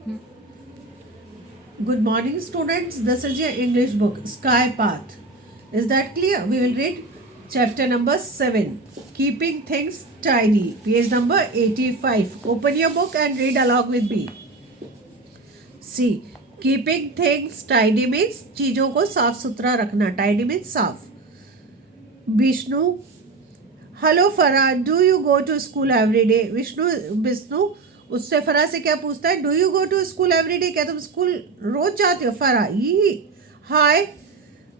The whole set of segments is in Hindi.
Good morning, students. This is your English book, Sky Path. Is that clear? We will read chapter number 7, Keeping Things Tidy, page number 85. Open your book and read along with me. See, keeping things tidy means चीज़ों को साफ सुथरा रखना. Tidy means साफ. Vishnu, hello Farah, do you go to school every day? Vishnu उससे फरा से क्या पूछता है? Do you go to school every day? क्या तुम स्कूल रोज जाते हो? फरा, ये hi.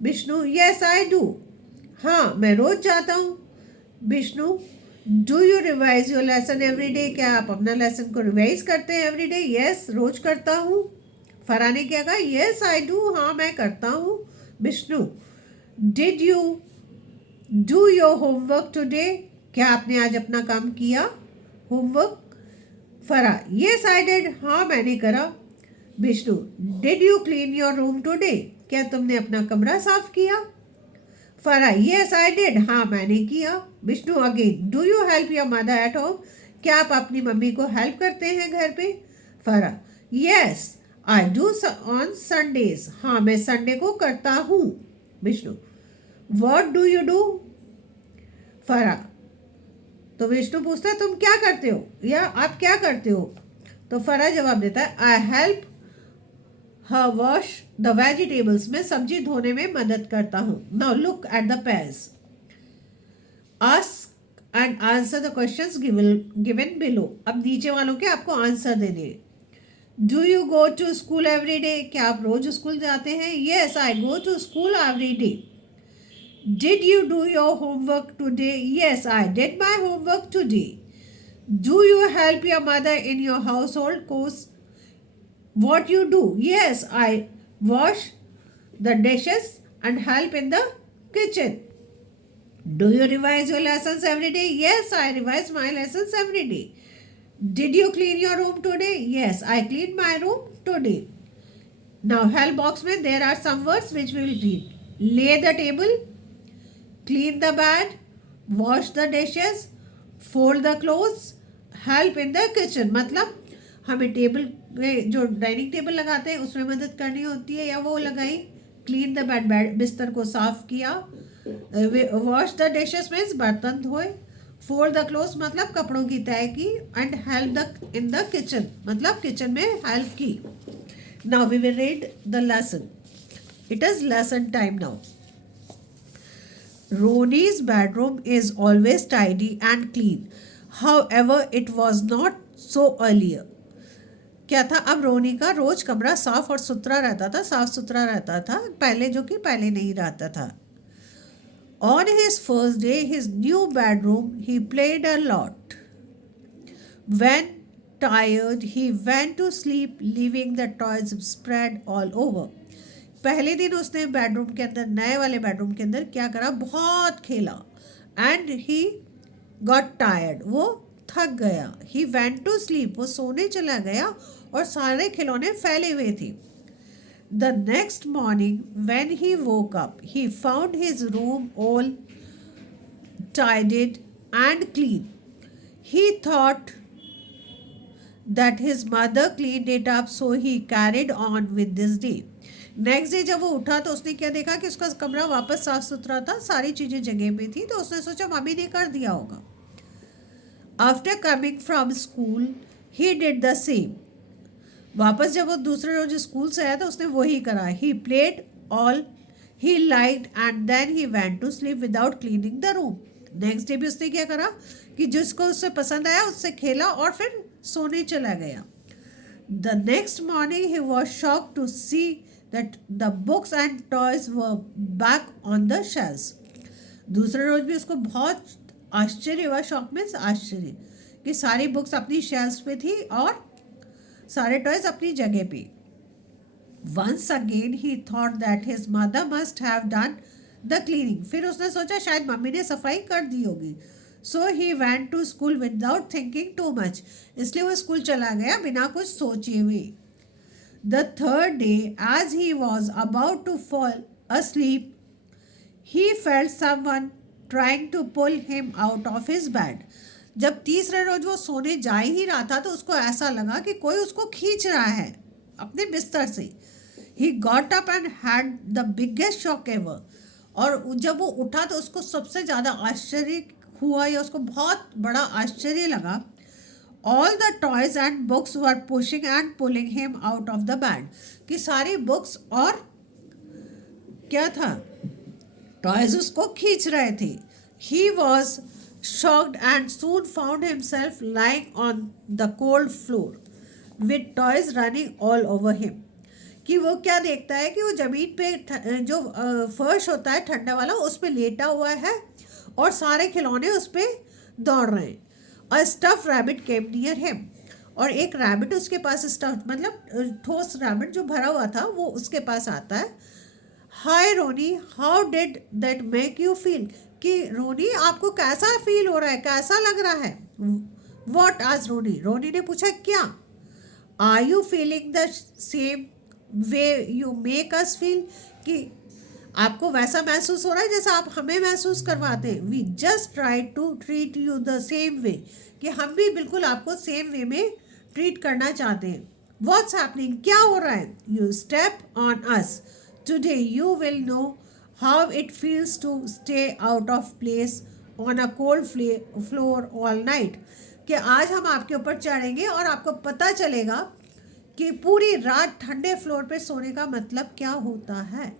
Vishnu, yes I do. हाँ, मैं रोज जाता हूँ. Vishnu, do you revise your lesson every day? क्या आप अपना लेसन को रिवाइज करते हैं एवरी डे? यस, रोज करता हूँ. फरा ने क्या कहा? Yes I do. हाँ, मैं करता हूँ. Vishnu, did you do your homework today? क्या आपने आज अपना काम किया? होमवर्क. फरा, यस आई डिड. हाँ, मैंने करा. Vishnu, did you clean your room today? क्या तुमने अपना कमरा साफ किया? फरा, यस आई डिड. हाँ, मैंने किया. Vishnu again, do you help your mother at home? क्या आप अपनी मम्मी को हेल्प करते हैं घर पे? फरा, yes I do on Sundays. हाँ, मैं संडे को करता हूँ. Vishnu, what do you do? फरा, तो विष्णु पूछता है तुम क्या करते हो या आप क्या करते हो? तो फरा जवाब देता है I help her wash the vegetables. मैं सब्जी धोने में मदद करता हूँ. Now look at the page. Ask and answer the questions given below. अब नीचे वालों के आपको आंसर देने. Do you go to school every day? क्या आप रोज स्कूल जाते हैं? Yes I go to school every day. Did you do your homework today? Yes, I did my homework today. Do you help your mother in your household chores? What you do? Yes, I wash the dishes and help in the kitchen. Do you revise your lessons every day? Yes, I revise my lessons every day. Did you clean your room today? Yes, I cleaned my room today. Now, help box में there are some words which we will read. Lay the table, clean the bed, wash the dishes, fold the clothes, help in the kitchen. मतलब हमें टेबल में जो डाइनिंग टेबल लगाते हैं उसमें मदद करनी होती है या वो लगाई. क्लीन द बेड, बिस्तर को साफ किया. वॉश द डिशेस मीन्स बर्तन धोए. फोल्ड द क्लोथ्स मतलब कपड़ों की तय की. And help the in the kitchen मतलब किचन में हेल्प की. Now we will read the lesson. It is lesson time now. Roni's bedroom is always tidy and clean. However, it was not so earlier. क्या था? अब रोनी का रोज कमरा साफ और सुथरा रहता था, साफ सुथरा रहता था पहले, जो कि पहले नहीं रहता था. On his first day, his new bedroom, he played a lot. When tired, he went to sleep, leaving the toys spread all over. पहले दिन उसने बेडरूम के अंदर, नए वाले बेडरूम के अंदर क्या करा? बहुत खेला. एंड ही गॉट टायर्ड, वो थक गया. ही वेंट टू स्लीप, वो सोने चला गया और सारे खिलौने फैले हुए थे. The next morning when he woke up, he found his room all tidied and clean. He thought that his mother cleaned it up, so he carried on with this day. Next day जब वो उठा तो उसने क्या देखा कि उसका कमरा वापस साफ सुथरा था, सारी चीज़ें जगह पे थी. तो उसने सोचा मम्मी ने कर दिया होगा. After coming from school he did the same. वापस जब वो दूसरे रोज स्कूल से आया तो उसने वही करा. He played all he liked and then he went to sleep without cleaning the room. Next day भी उसने क्या करा कि जिसको उससे पसंद आया उससे खेला और फिर सोने चला गया. The next morning he was shocked to see that the books and toys were back on the shelves. दूसरे रोज भी उसको बहुत आश्चर्य हुआ. शॉक मीन्स आश्चर्य, कि सारी बुक्स अपनी शेल्फ्स पे थी और सारे टॉयज अपनी जगह पे. Once again he thought that his mother must have done the cleaning. फिर उसने सोचा शायद मम्मी ने सफाई कर दी होगी. So he went to school without thinking too much. इसलिए वो स्कूल चला गया बिना कुछ सोचे हुए. The third day, as he was about to fall asleep, he felt someone trying to pull him out of his bed. जब तीसरे रोज वो सोने जा ही रहा था तो उसको ऐसा लगा कि कोई उसको खींच रहा है अपने बिस्तर से। He got up and had the biggest shock ever. और जब वो उठा तो उसको सबसे ज़्यादा आश्चर्य हुआ या उसको बहुत बड़ा आश्चर्य लगा। All the toys and books were pushing and pulling him out of the bed. कि सारी बुक्स और क्या था, टॉयज उसको खींच रहे थे। He was shocked and soon found himself lying on the cold floor with toys running all over him। कि वो क्या देखता है कि वो जमीन पे जो फर्श होता है ठंडा वाला उस पे लेटा हुआ है और सारे खिलौने उस पे दौड़ रहे हैं। और stuff rabbit came near him. और एक रैबिट उसके पास, स्टफ मतलब ठोस रैबिट जो भरा हुआ था वो उसके पास आता है। Hi Ronnie, how did that make you feel. कि रोनी आपको कैसा फील हो रहा है, कैसा लग रहा है। वॉट आज रोनी, रोनी ने पूछा क्या। Are you feeling the same way you make us feel. कि आपको वैसा महसूस हो रहा है जैसा आप हमें महसूस करवाते हैं। We just try to treat you the same way. कि हम भी बिल्कुल आपको सेम वे में ट्रीट करना चाहते हैं। व्हाट्स हैपनिंग, क्या हो रहा है। You step on us today, you will know how it feels to stay out of place on a cold floor all night। कि आज हम आपके ऊपर चढ़ेंगे और आपको पता चलेगा कि पूरी रात ठंडे फ्लोर पे सोने का मतलब क्या होता है।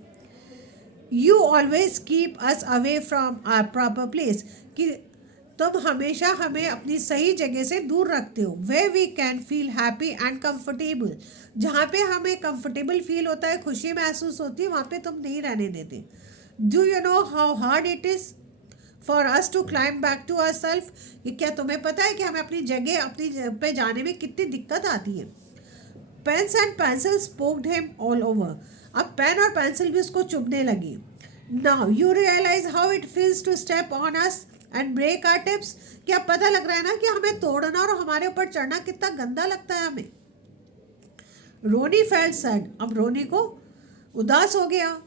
You always keep us away from our proper place. कि तुम हमेशा हमें अपनी सही जगह से दूर रखते हो। Where we can feel happy and comfortable. जहाँ पे हमें कंफर्टेबल फील होता है, खुशी महसूस होती है, वहाँ पे तुम नहीं रहने देते। Do you know how hard it is for us to climb back to our self. ये क्या तुम्हें पता है कि हमें अपनी जगह पे जाने में कितनी दिक्कत आती है। Pens and pencils poked him all over. अब पेन और पेंसिल भी उसको चुभने लगी। Now you realise how it feels to step on us and break our tips. क्या पता लग रहा है ना कि हमें तोड़ना और हमारे ऊपर चढ़ना कितना गंदा लगता है हमें। Ronnie felt sad. अब रोनी को उदास हो गया।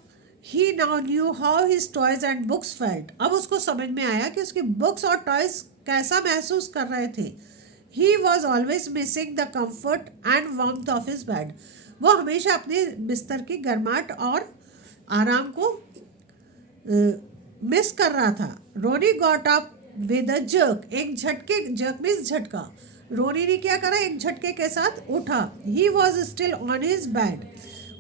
He now knew how his toys and books felt. अब उसको समझ में आया कि उसकी बुक्स और टॉयज कैसा महसूस कर रहे थे। He was always missing the comfort and warmth of his bed. वो हमेशा अपने बिस्तर की गर्माहट और आराम को मिस कर रहा था। Ronnie got up with a jerk. एक झटके, जर्क मीन्स झटका। रोनी ने क्या करा, एक झटके के साथ उठा। He was still on his bed.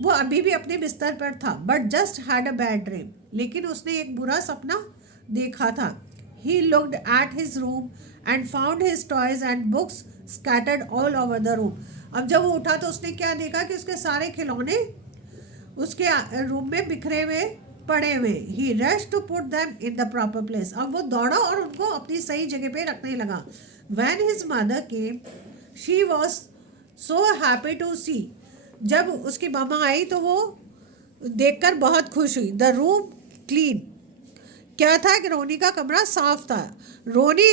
वो अभी भी अपने बिस्तर पर था। But just had a bad dream. लेकिन उसने एक बुरा सपना देखा था। He looked at his room and found his toys and books scattered all over the room. अब जब वो उठा तो उसने क्या देखा कि उसके सारे खिलौने उसके रूम में बिखरे हुए पड़े हुए। He rush to put them in the proper place. अब वो दौड़ा और उनको अपनी सही जगह पे रखने लगा। When his mother came she was so happy to see. जब उसकी मामा आई तो वो देखकर बहुत खुश हुई। The room clean. क्या था कि रोनी का कमरा साफ था। रोनी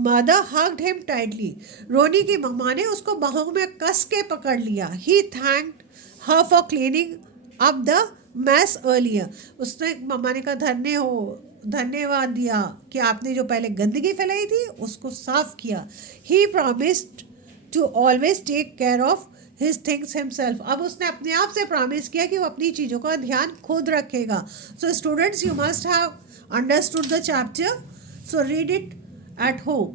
मदर हग्ड हिम टाइटली। रोनी की मम्मा ने उसको बाहों में कस के पकड़ लिया। He thanked her for cleaning up the mess earlier. उसने मम्मा ने कहा धन्यवाद दिया कि आपने जो पहले गंदगी फैलाई थी उसको साफ किया। He promised to always take care of his things himself. अब उसने अपने आप से प्रॉमिस किया कि वो अपनी चीज़ों का ध्यान खुद रखेगा। So students, you must have understood the chapter, so read it at home